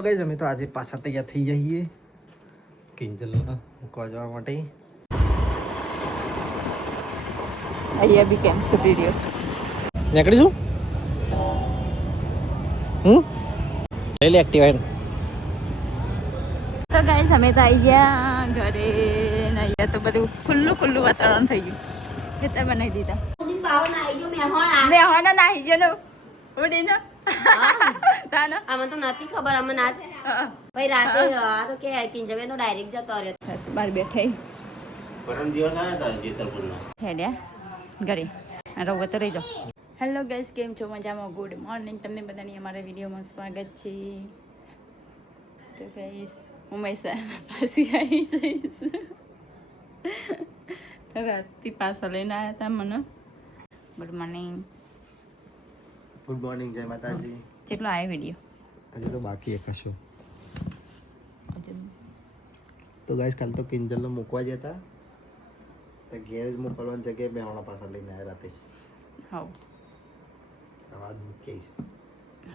તો ગાઈઝ અમે તો આજે પાછા તૈયાર થઈ જઈએ કિંજલ મૂકવા જવા માટે. અહીંયા બી કેમ છૂટી રહ્યો નીકળીશું. લઈ લે એક્ટિવા. તો ગાઈસ અમે તો આવી ગયા ઘરે ને અહીંયા તો બધું ખુલ્લું ખુલ્લું વાતાવરણ થઈ ગયું. ખેતર બનાવી દીધા. મેહોણા નાહી ગયો ને ઉડી ને તાના આમાં તો નથી ખબર અમે ના ભાઈ રાતે આ તો કે કિંજવે તો ડાયરેક્ટ જતો રહ્યો બાર બેઠા પરમ દિવસ આવ્યા હતા જેતરપુરના. હેડ્યા ઘરે રહો તો રહી જાઓ. હેલો ગાઈસ, કેમ છો? મજામાં? Good morning. તમને બધાની અમારા વિડીયોમાં સ્વાગત છે. તો ગાઈસ હું મહેસાણા પાછી આવી જઈશ. રાતથી પાછા લઈને આવ્યા હતા મને. Good morning. ગુડ મોર્નિંગ, જય માતાજી. કેટલો આવ્યો વિડીયો? હજી તો બાકી એક હશો. હજુ તો ગાઈસ કાલ તો કિંજલને મૂકવા જતા તો ઘેર જ મોકલવાની જગ્યાએ મેહોણા પાછા લઈને આવ્યા રાતે. હા આજ મૂકી આવીશ.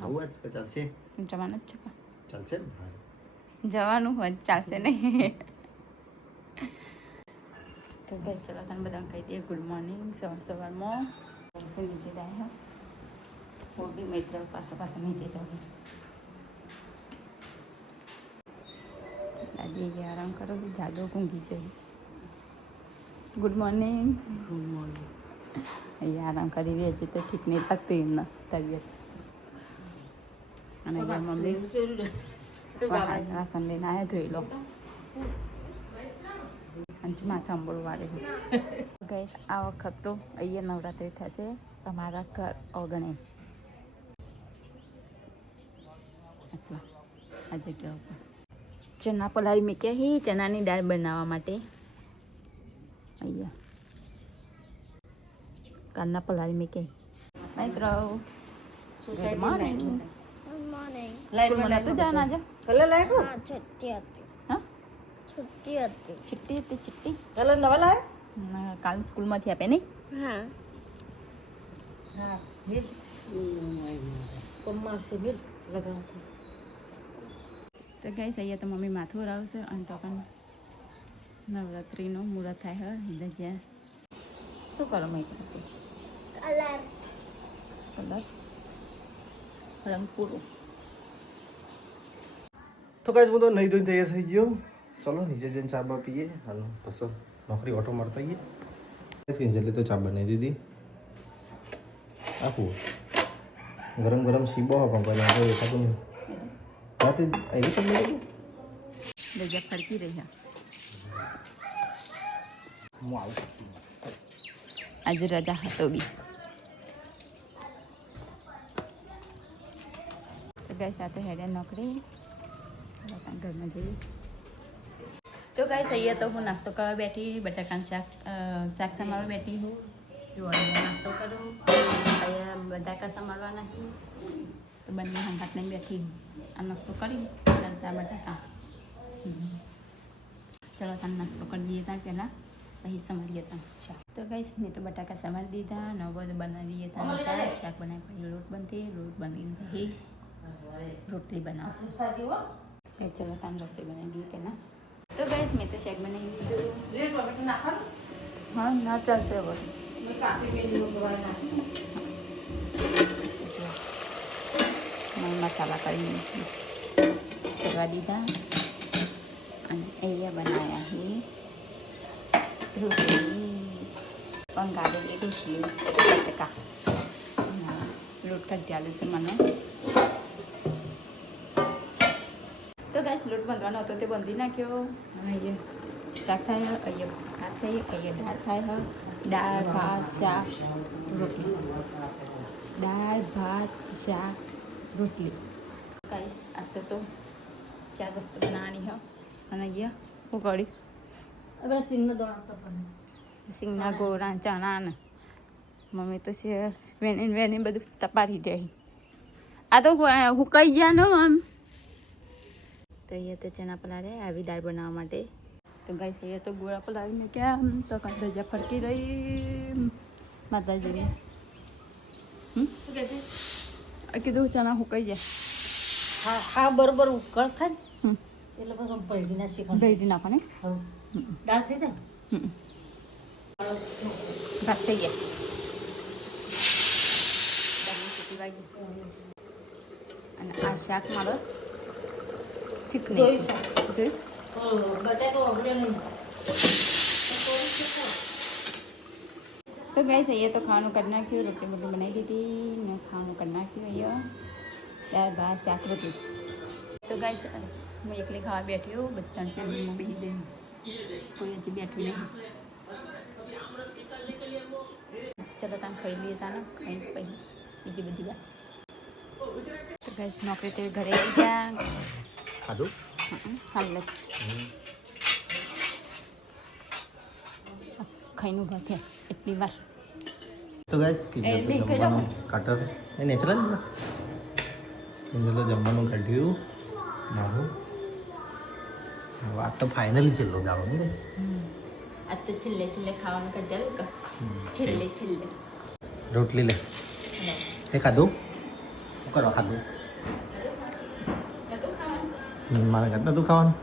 આવું જ કે ચાલશે? જવાનું જ છે પણ ચાલશે ને? હા, જવાનું હોય ચાલશે નહીં. તો ભાઈ ચલો તને બધાને કહી દઈએ ગુડ મોર્નિંગ. સવારમાં નીચે જાય હું બી મિત્ર પાસે નીચે જાઉં. દાદી આરામ કરો, જાદો ઊંઘી જાય. Good morning. Good morning. અહીંયા આરામ કરી રહી છે તો ઠીક નહીં લાગતી એમના તબિયત. અને અહીંયા મમ્મી વાસણ લઈને આવ્યા, ધોઈ લો. અને માથે અંબોળ વાળે ગઈશ. આ વખત તો અહીંયા નવરાત્રિ થશે તમારા ઘર ઓગણે એટલા આ જગ્યા ઉપર. ચના પલાળી મૂક્યા હી ચનાની દાળ બનાવવા માટે. અહીંયા કાલના પલાળી મૂક્યા. મિત્રો ગુડ મોર્નિંગ. સ્કૂલમાં નતું જવાનું આજે? કલર લાગ્યો હા છુટ્ટી હતી છુટ્ટી હતી. છુટ્ટી કલર નવા લાવ્યો કાલ સ્કૂલમાંથી આપે નહીં? હા હા મિલ કમ્મા સે મિલ લગાવતી. તો ગાઈસ અહીંયા તો મમ્મી માથું વરાવશે અને તો પણ નવરાત્રિનું મુહૂર્ત થાય હે જ્યાં શું કરો મૈત્રી? કલર રંગ પૂરું. તો ગાઈસ હું તો નહીં ધોઈને તૈયાર થઈ ગયો. ચલો નીચે જઈને ચા બા પીએ. હાલો પછી નોકરી ઓટો મારતા આવીએ. કિંજલે તો ચા બનાવી દીધી. આખું ગરમ ગરમ સીબો હા પણ પહેલાં તો એકાતું નહીં રાતે આવી છે મેં રજા ફરતી રહ્યા. હું આવું. આજે રજા હતો બી. તો ગાઈસ આ તો હેડ્યા નોકરી. ઘરમાં જઈએ. તો ગાઈસ અહીંયા તો હું નાસ્તો કરવા બેઠી. બટાકાનું શાક સમારવા બેઠી હું. જો અહીંયા નાસ્તો કરું. અહીંયા બટાકા સમારવા નહીં તો બંને હાથને બેઠી આ નાસ્તો કરી ચાલતા બટાકા. ચલો તમે નાસ્તો કરી દઈએ ત્યાં પહેલાં પછી સમારીએ ત્યાં શાક. તો ગાઈસ મેં તો બટાકા સમારી દીધા. નવ બધું બનાવી દઈએ ત્યાં શાક બનાવી પછી લોટ બનતી. લોટ બનીને પછી રોટલી બનાવશું. ચલો તમે રસોઈ બનાવી દઈએ પહેલાં. તો ગાઈસ મેં તો શાક બનાવી દીધું. હા ના ચાલશે બધું. મસાલા કરી કરવા દીધા અને અહીંયા બનાવ્યા છે રોટલી પંગાળેલી રોટલી બટાકા. લોટ કાઢી આલું છે મને. તો ગાઈસ લોટ બાંધવાનો હતો તે બાંધી નાખ્યો. અને અહીંયા શાક થાય, અહીંયા ભાત થાય, અહીંયા દાળ થાય. દાળ ભાત શાક રોટલી. દાળ ભાત શાક રોટલી. ગાઈસ આ તો 4 વસ્તુ બનાવવાની હોય. અને અહીંયા હું કરી હવે સિંગનો દોડતો પણ સિંગના ગોળા ચણા ને મમ્મી તો છે વેની બધું તપાડી દે. આ તો હુકાઈ ગયા નો આમ. તો અહીંયા તો ચણા પલાળે આવી દાળ બનાવવા માટે. તો ગાઈસ અહીંયા તો ગોળા પલાળીને કેમ તો કાંઈ રજા ફરતી રહી માતાજીને. કીધું ચણા હુકાઈ જાય હા બરોબર ઉકળ થાય ને હમ. એટલે પછી ભેગી ના શીખવાનું ભેજી નાખો ને દાળ થઈ જાય ભાત થઈ ગયા દાળની સીટી વાગી. અને આ શાક મારો ઠીક નહીં જોયું બટાકો વગડે નહીં તો ગાઈસ અહીંયા તો ખાવાનું કરી નાખ્યું, રોટલી બોટલી બનાવી દીધી ને ખાવાનું કરી નાખ્યું. અહીંયા ત્યાર બાદ શાક રોટલી. તો ગાઈસ હું એકલી ખાવા બેઠી હોઉં, બધાને ફેમિલીમાં બીજી જઈને કોઈ હજી બેઠું નહીં. ચલો તમે ખાઈ લઈએ તાને ખાઈ પછી બીજી બધી વાત. તો ગાઈસ નોકરી તે ઘરે આવી ગયા. ખાધું હાલ જ ખાઈને ઉભા થયા એટલી વાર. તો ગાઈસ જમવાનું કાટર એ નેચરલ ને કિંજલ જમવાનું કાઢ્યું નાહું. આ તો ફાઇનલી છેલ્લો ગાળો નહીં આ તો છેલ્લે છેલ્લે ખાવાનું કાઢ્યા કે છેલ્લે છેલ્લે રોટલી લે એ ખાધું શું કરો ખાધું મારા ઘર નતું ખાવાનું.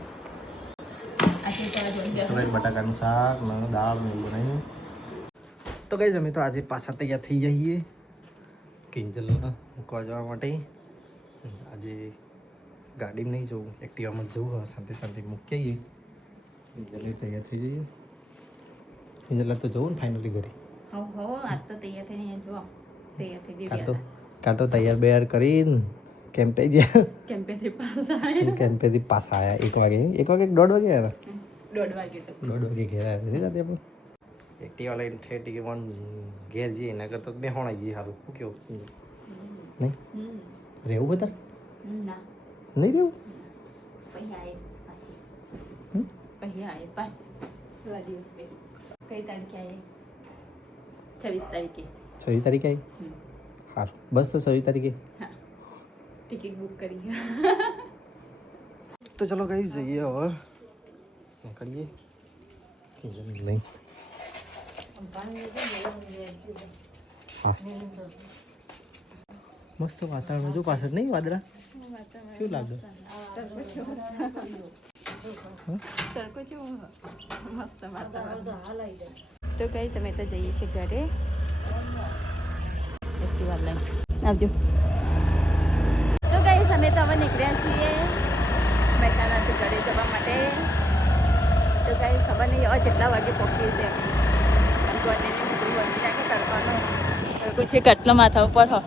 તો કઈ બટાકાનું શાક ને દાળ ને એવું બનાવ્યું. તો કઈ અમે તો આજે પાછા તૈયાર થઈ જઈએ કિંજલ મૂકવા જવા માટે. આજે ગાડીમાં નહીં જવું, એક્ટિવામાં જ જવું. શાંતિ શાંતિ મૂકી આવીએ. કિંજલ તૈયાર થઈ જઈએ. કિંજલ તો જવું ને ફાઇનલી ઘરે. હો આજ તો તૈયાર થઈને જો તૈયાર થઈ કાં તો તૈયાર બેયાર કરીને કેમ્પે ગયા. કેમ્પેથી પાછા આવ્યા 1 વાગે 1 વાગે 1:30 વાગે આવ્યા હતા. 1:30 વાગે તો 1:30 વાગે ઘેર આવ્યા હતા રાતે આપણે. એક્ટિવા લઈને ઠેઠ કે વન ઘેર જઈએ એના કરતાં બે હોણા જઈએ. સારું શું કેવું નહીં રહેવું બધા ના નહીં રહેવું पहिया आए पास थोड़ा दिवस पे कई तारीख आए 26 तारीखे 26 તારીખે આવી સારું બસ તો 26 તારીખે हाँ टिकट बुक करी તો ચલો કઈ જઈએ હવે નીકળીએ નહીં હા મસ્ત વાતાવરણ જો પાછળ નહીં વાદળા શું લાગે મસ્ત તો કઈ સમય તો જઈએ છીએ ઘરે. એટલી વાર લઈને આવજો. તો કઈ સમય તો હવે નીકળ્યા છીએ મહેસાણાથી ઘરે જવા માટે. તો કઈ ખબર નહીં હવે કેટલા વાગે પહોંચીએ છે. ગોને બધું વધી નાખે તડકાનો તડકો છે કેટલો માથા ઉપર હો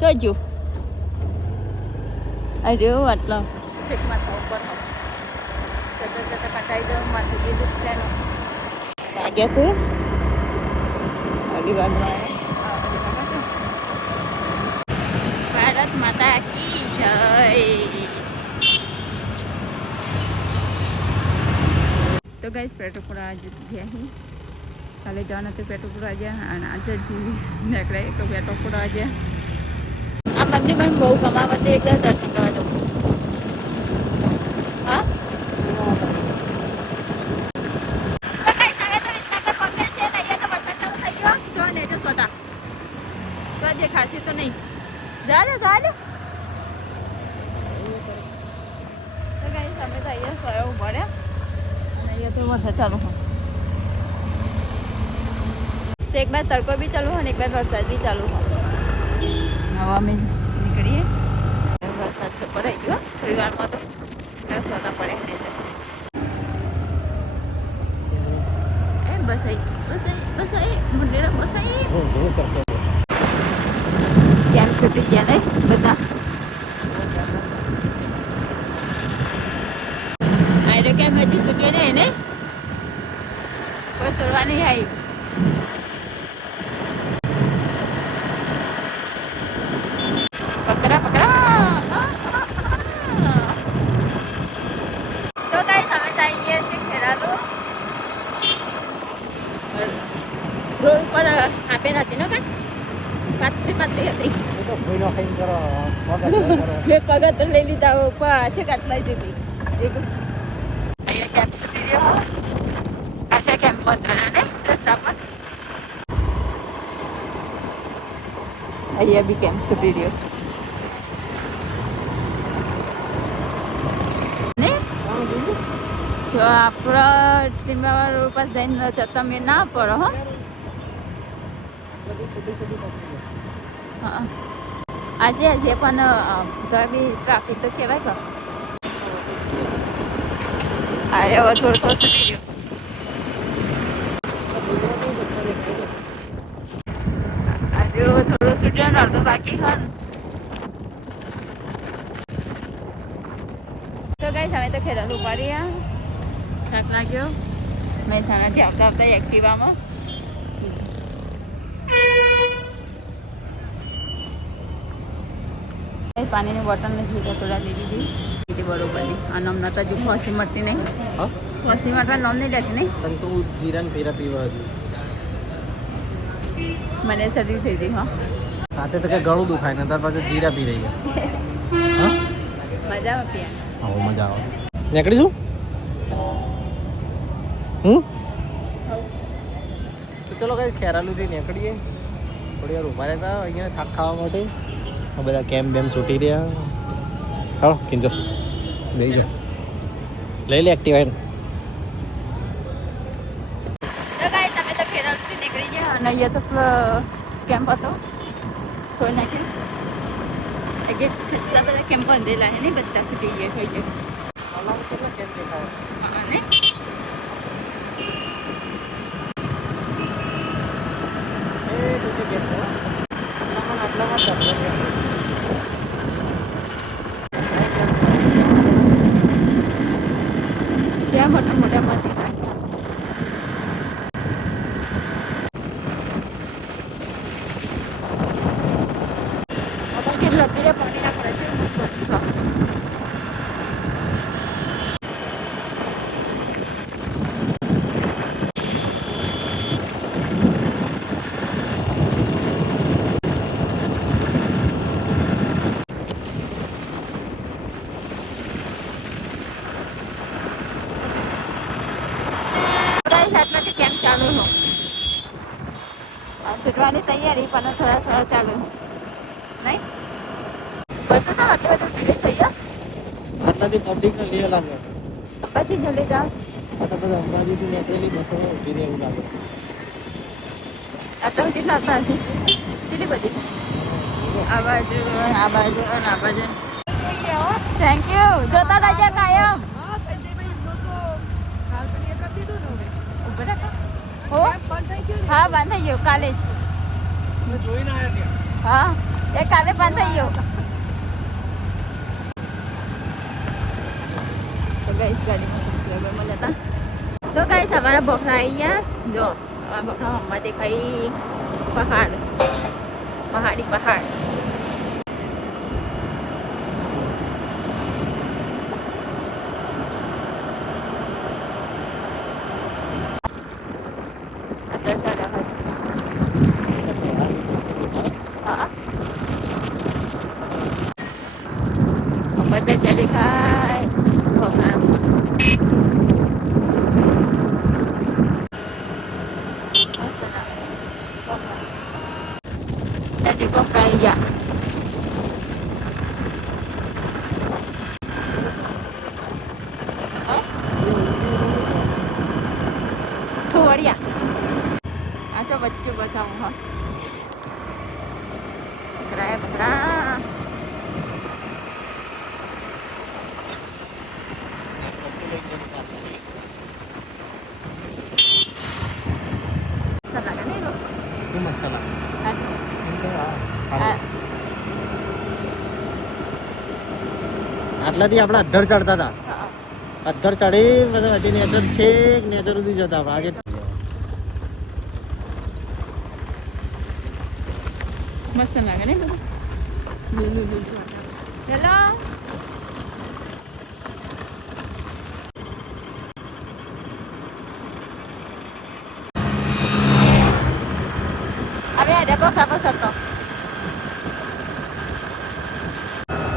જોજો અરે આટલો ઠીક માથા ઉપર હો જતા જતા કટાઈ દઉં માથું લીધું ટ્રેનો વાગ્યા છે 2:30 વાગવા. ભારત માતા કી જય. તો ગાઈસ પેટ્રોપુરા આજે ગયા અહીં કાલે જવાના તો પેટ્રોપુરા ગયા અને આજે જ નીકળે તો પેટ્રોપુરા ગયા. આ મંદિર પણ બહુ ગમાવતી એકદમ દર્શન કરવા જવું. હા ખાસી તો નહીં જા દો તો ગાઈસ અમે તો અહીંયા સોયા ઉભા રહ્યા અને અહીંયા તો વરસાદ ચાલુ હોય તો એક બાર તડકો બી ચાલુ હોય ને એક બાર વરસાદ બી ચાલુ હોય. હવે અમે નીકળીએ. વરસાદ તો પડાઈ ગયો થોડી વારમાં તો સોના પડે એ બસાઈ મંદિર બસાઈ કેમ સુટી ગયા ને બધા. આયરો કેમ હજી સુટ્યો નહીં ને કોઈ સુરવા નહીં આવી. પકડા તો કઈ સમય આવી ગયા છે ખેરાલુ રોડ પર આપે નથી ને કઈ પાતળી હતી. બે પગત લઈ લીધા પાછે કાટલાઈ દીધી. અહીંયા કેમ્પ સુધી રહ્યો પાછા કેમ્પ બંધ ને રસ્તા પર. અહીંયા બી કેમ્પ સુધી રહ્યો જો આપણે ટીમા રોડ પર જઈને જતા મેં ના પડો હો. હા આજે પણ તો બી ટ્રાફિક તો કહેવાય કે અરે હવે થોડું છૂટી ગયું. આજે થોડું છૂટ્યો ને અડધું બાકી હોય. તો ગાઈસ અમે તો ખેડા ઉપાડી થાક લાગ્યો મહેસાણાથી આવતા એક્ટિવામાં. પાણીની બોટલ ને જીરા સોડા લઈ લીધી બરોબરની. આ નમ નતા જો ખોસી મળતી નહીં. ખોસી મળવા નમ નહીં લેતી નહીં. તને તો જીરા ને પેરા પીવા હજુ મને શરદી થઈ ગઈ. હા રાતે તો કે ગળું દુખાય ને તાર પાસે જીરા પી રહી હા મજા આવે પીયા. આવો મજા આવે. નીકળીશું તો ચલો કઈ ખેરાલુથી નીકળીએ. થોડી વાર ઉભા રહેતા અહીંયા થાક ખાવા માટે. બધા કેમ્પ બેમ છૂટી રહ્યા. હા કિંજલ લઈ જા લઈ લે એક્ટિવા. તો ગાઈસ અમે તો ખેરાલુથી નીકળી ગયા અને અહીંયા તો કેમ્પ હતો સોય નાખી. એક ખસ્સા બધા કેમ્પ બાંધેલા છે ને બધા સુધી ગયા થઈ ગયા. કેટલા કેમ્પ દેખાય અને ત્યાં મોટા મોટા માંથી લગીરે પાણી ના પડે છે. કેમ ચાલુ हो छूटવાની તૈયારી પણ થોડા થોડા ચાલુ નહીં. બસો શા આટલી બધી ભીડ થઈ આટલાથી પબ્લિક ને લે લાગે. પછી જલ્દી જાઓ. આ તો બધા અંબાજીથી નીકળેલી બસો ઉભી રહે એવું લાગે. આટલા સુધી લાવતા હશે કેટલી બધી. આ બાજુ આ બાજુ અને આ બાજુ. Thank you. જોતા રહેજો કાયમ. હા બંધ થઈ ગયો કાલે જ. હા એ કાલે બંધ થઈ ગયો. તો ગાઈસ ગાડીમાં સબસ્ક્રાઈબર મળ્યા હતા. તો ગાઈસ અમારા બકરા આવી ગયા. જો અમારા બકરા હમણાં દેખાઈ પહાડ પહાડી પહાડ. બધા દેખાય થોડિયા આ જો બચ્ચું બચાવું હા બકરા બકરા. મસ્ત લાગે. આટલાથી આપણે અધ્ધર ચડતા હતા. અધ્ધર ચડી પછી હજી નેચર છેક નેચર સુધી જતા આપણે. આજે મસ્ત લાગે ને બધું. હેલો અરે ડેપો ખાપો સરતો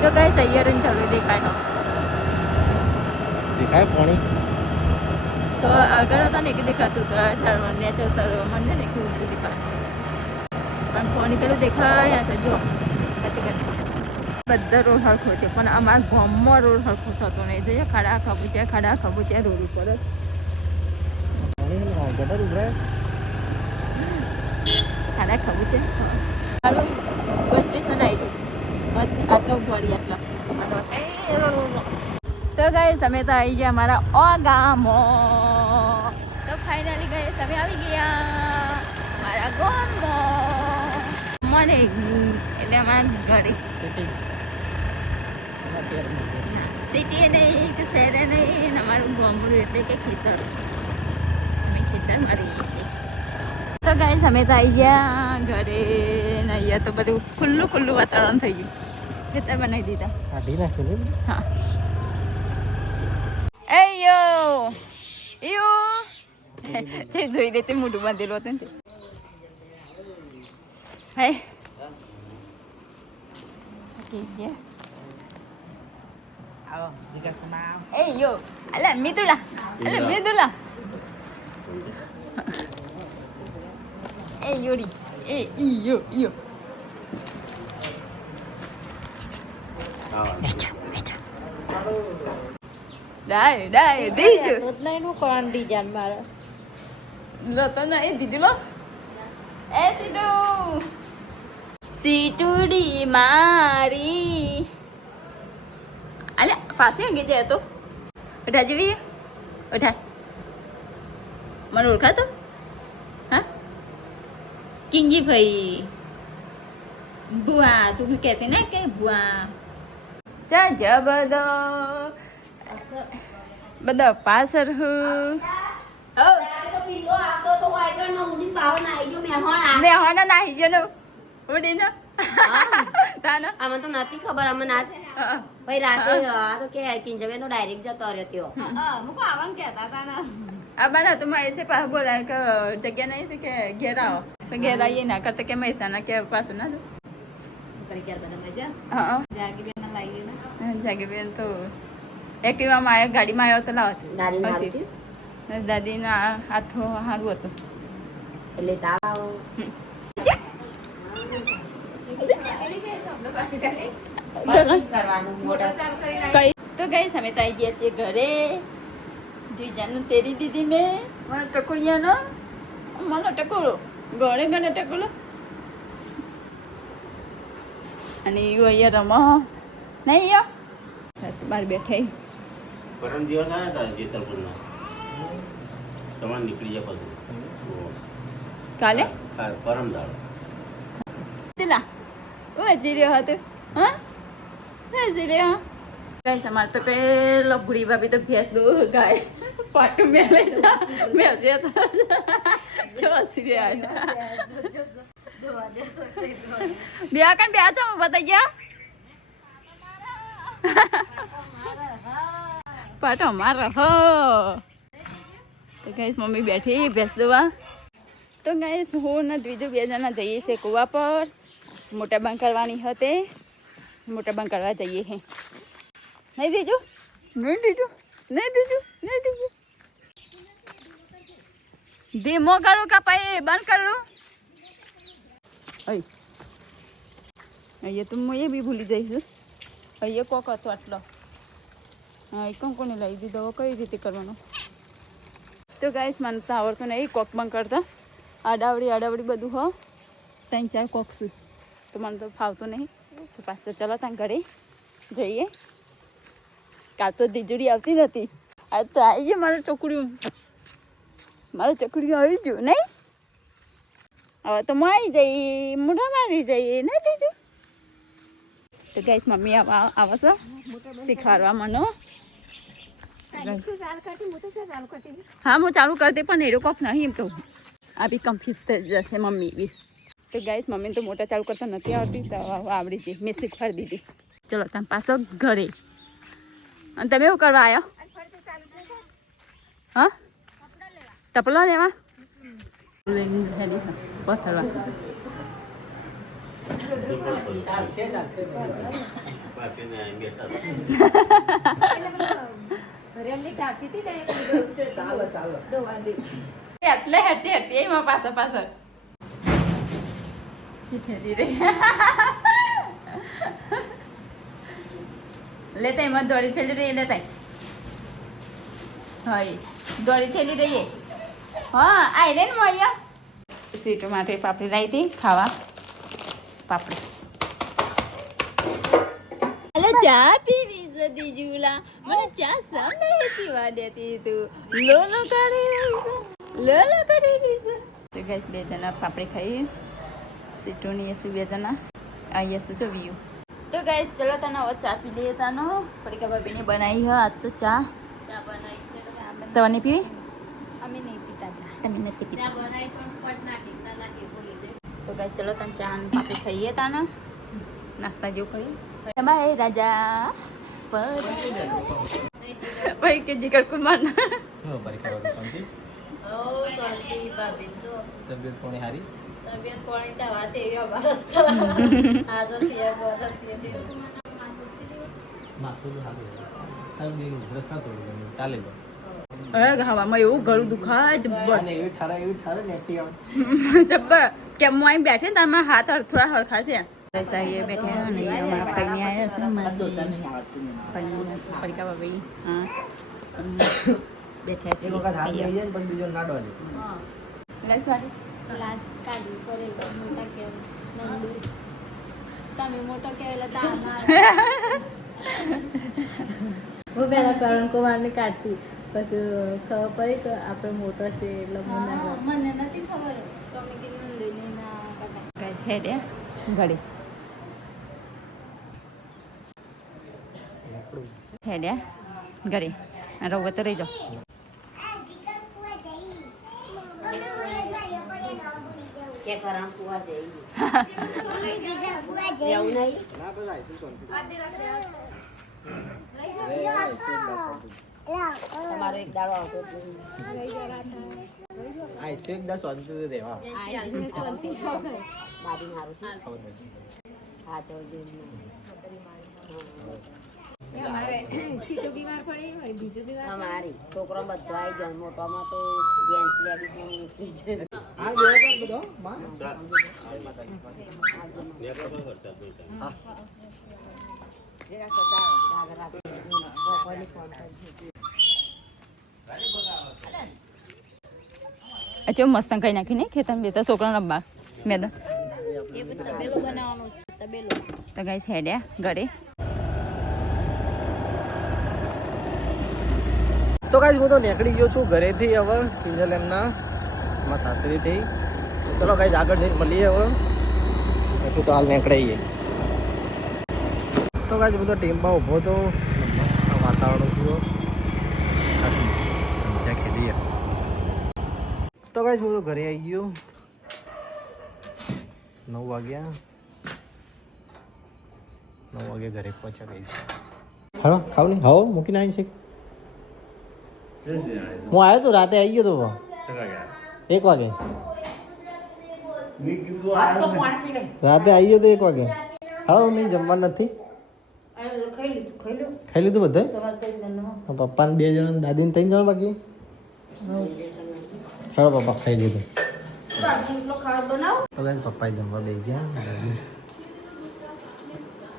જો ગાઈસ અહીંયા ચાલુ દેખાય નો દેખાય પાણી તો આગળ હતા ને કે દેખાતું તો નેચર તરફ મને ને કેવું છે દેખાય પણ પાણી પેલું દેખાય છે જો બધા રોડ હરખો છે પણ અમારા ગામમાં રોડ હરખો થતો નહીં છે ખાડા ખબૂચ્યા રોડ ઉપર જ ગટર ઉભરાય ખાડા ખબૂચ્યા ચાલો બસ સ્ટેશન આવી ગયું આટલો ભરી આટલા તો ગાઈસ અમે તો આવી ગયા અમારા ગામમાં તો ફાઇનલી ગાઈસ અમે આવી ગયા મારા ગામમાં મને એટલે અમારા ઘરે સિટી નહીં કે શહેરે નહીં અમારું ગામડું એટલે કે ખેતર અમે ખેતરમાં રહીએ છીએ તો ગાઈસ અમે તો આવી ગયા ઘરે ને અહીંયા તો બધું ખુલ્લું વાતાવરણ થઈ ગયું ખેતર બનાવી દીધા હા એયો જે જોઈ લેતી મોઢું બાંધેલું હતું ને હે એયો અલા મિતુલા એ યોરી એ યો ડાય દીજો એનું કોણ ડીજાન મારે લો તો નહીં દીજો લો એ સીટુડી મારી અલે પાસે અંગે જાય તો ઉઠા જેવી ઉઠા મને ઓળખાતો હા કિંગી ભાઈ બુઆ તું કહેતી ને કે બુઆ જા જબદો બધા પાસર મેહોણા નાહી ગયો ઉડી ને તાના આમાં તો નથી ખબર અમે ના ભાઈ રાતે આ તો કે કિંજવે તો ડાયરેક્ટ જતો રહ્યો મુકો આવન કહેતા તા ના આ બના તો मैं ऐसे पास बोला कि जगह नहीं थी कि घेर आओ तो घेर आइए ना करते के मैसाना के पास ना जो પરિકાર બધા મજા हाँ જાગી બેન લાવી ને जागे बेन तो एक्टिवा में आया गाड़ी में आया तो लावत દાદી મારી દાદી ના હાથો હારું હતું એટલે તાવ કરવાનું મોટા કઈ તો ગઈ અમે તો આવી ગયા છીએ ઘરે જીજાનું તેરી દીદી મેં મારા ટકોરિયાનો મને ટકોરો ગણે ટકોરો અને એવું અહીંયા રમો નહીં બહાર બેઠા પરમ દિવસ ના હતા જેતલપુરના તમારે નીકળી જાય બધું કાલે પરમ દાડો તેલા ઓ હજી રહ્યો હતો હા હજી રહ્યો ગાઈસ અમારે તો પેલો ભૂરી ભાભી તો ભેંસ દો ગાય પાટું મેલે મેલજે તો જો હસી રહ્યા બે કણ બે તો બતાઈ ગયા પાટો મારો હો તો ગાઈસ મમ્મી બેઠી ભેંસ દોવા તો ગાઈસ હું ને બીજું બે જણા જઈએ છે કુવા પર મોટા બંધ કરવાની હતી મોટા બંધ કરવા જઈએ હે નહીં દીધું ધીમો કરું કે પછી બંધ કરું અહીંયા તો હું એ બી ભૂલી જઈશું અહીંયા કોક હતો આટલો હા એ કોને લઈ દીધો કઈ રીતે કરવાનો તો ગાઈસ મને તો આવડતું નહીં કોક બંધ કરતા આડાવડી બધું હો 3-4 કોક શું તો મને તો ફાવતું નહીં તો પાછળ ચલો ત્યાં ઘરે જઈએ કાલ તો દીજડી આવતી નથી આ તો આવી ગયું મારું ચોકડીયું આવી ગયું નહીં હવે તો હું આવી જઈ મોઢા મારી જઈએ નહીં દીજું તો ગાઈસ મમ્મી આવો છો શીખવાડવા મને હા હું ચાલુ કરતી પણ એરો કોક નહીં એમ કહું આ બી કન્ફ્યુઝ થઈ જશે મમ્મી બી તો ગાઈસ મમ્મીને તો મોટા ચાલુ કરતા નથી આવડતી તો આવડી ગઈ મેં શીખવાડી દીધી ચલો તમે પાછો ઘરે અને તમે એવું કરવા આવ્યો હા તપલા લેવા પથરવા એટલે હેતી એમાં પાછળ લેતા એમાં દોડી થેલી દઈએ લેતા હા એ દોડી થેલી દઈએ હા આઈ રે ને મળ્યા સ્વીટો માટે પાપડી લાવી હતી ખાવા પાપડી અલે ચા પીવી સદી જુલા મને ચા સમ નહીં પીવા દેતી તું લોલો કરી રહી છે તો ગેસ બે જણા પાપડી ખાઈએ સીટોની એસી બે જણા અહીંયા શું તો વ્યૂ તો ગેસ ચલો તને હવે ચા પી લઈએ તાનો પડીકા ભાભીને બનાવી હ આજ તો ચા બનાવી તમારે પીવી અમે નહીં પીતા ચા તમે નથી પીતા બનાવી પણ પટ નાખી ના નાખી બોલી દે તો ગેસ ચલો તને ચા અને પાપડી ખાઈએ તાને નાસ્તા જેવું કરીએ તમારે રાજા પર કે જીગર કુમાર ઓ શાંતિ ભાભી તો તબિયત કોની હારી તબિયત કોણી તા વાત એવી અમારસ છે આ તો ફિયર બોલ ફિયર માથું હારું શરદી ઉધરસ ના થોડું ચાલે હવે હવામાં એવું ગળું દુખાય જબ્બર એવી ઠારા નેટી આવે જબ્બર કેમ હું અહીં બેઠે ને તારમાં હાથ થોડા હરખા છે પૈસા એ બેઠે અને અમારા ભાઈને આવ્યા છે માસી પડીકા ભાભી હા બેઠા છે એક વખત હાથ લઈ જાય પછી બીજો ના ડોલે લાત કાઢી પડે મોટા કેવા નંદુ તમે મોટા કેવેલા હું પેલા કરણ કુમારને કાઢતી પછી ખબર પડી કે આપણે મોટો છે એટલે મને નથી ખબર તમે કે નંદુને ના કાઢા હેડે ઘડી હેડે ઘડી રહું તો રહી જાઓ કે કરણ કુવા જઈ એવું નહીં ના બસ આઈશું શાંતિ તમારો એક દાડો આવતો આઈશું એકદમ શાંતિ રહેવા બાબી મારું હા તો અમારી છોકરો બધો આવી જાય મોટામાં તો જેન્ટ્સ લેડીઝ ને મૂકી છે હા જોયા બધો માં અચ્છા મસ્ત કઈ નાખ્યું ને ખેતર બે તો છોકરા રમવા મેં એ બધું તબેલું બનાવવાનું છે તબેલું તો ગાઈસ હેડ્યા ઘરે તો ગાઈસ હું તો નીકળી ગયો છું ઘરેથી હવે કિંજલ એમના મારા સાસરીથી તો ચલો ગાઈસ આગળ જઈને મળીએ હવે એથી તો હાલ નીકળીએ તો ગાઈસ બધો ટેમ્પા ઊભો તો વાતાવરણ જુઓ સંધ્યા ખેલીએ તો ગાઈસ હું તો ઘરે આવી ગયો 9 વાગ્યા 9 વાગે ઘરે પહોંચ્યા ગઈશ હા ખાવ નહીં હાવ મૂકીને આવી છે હું આવ્યો તો રાતે આવી ગયો તો 1 વાગે રાતે આવી ગયો તો 1 વાગે હા નહીં જમવાનું નથી ખાઈ લીધું બધે પપ્પા ને 2 જણા દાદી ને 3 જણા બાકી ચાલો પપ્પા ખાઈ લીધું પપ્પાએ જમવા બેસી ગયા દાદી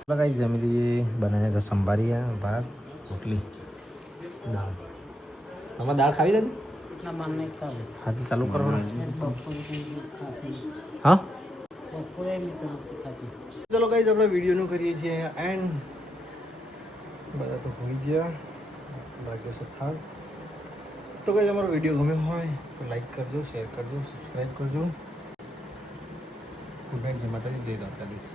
કઈ જમી લઈએ બનાવે છે સંભારિયા ભાત રોટલી દાળ તમારે દાળ ખાવી દાદી હા તો ચાલુ કરો હા ચલો ગાઈઝ આપણે વિડીયોનું કરીએ છીએ એન્ડ બધા તો હોઈ ગયા લાગે છે થાક તો ગાઈઝ અમારો વિડીયો ગમ્યો હોય તો લાઈક કરજો શેર કરજો સબસ્ક્રાઈબ કરજો ગુડ નાઇટ જય માતાજી જય દ્વારકાધીશ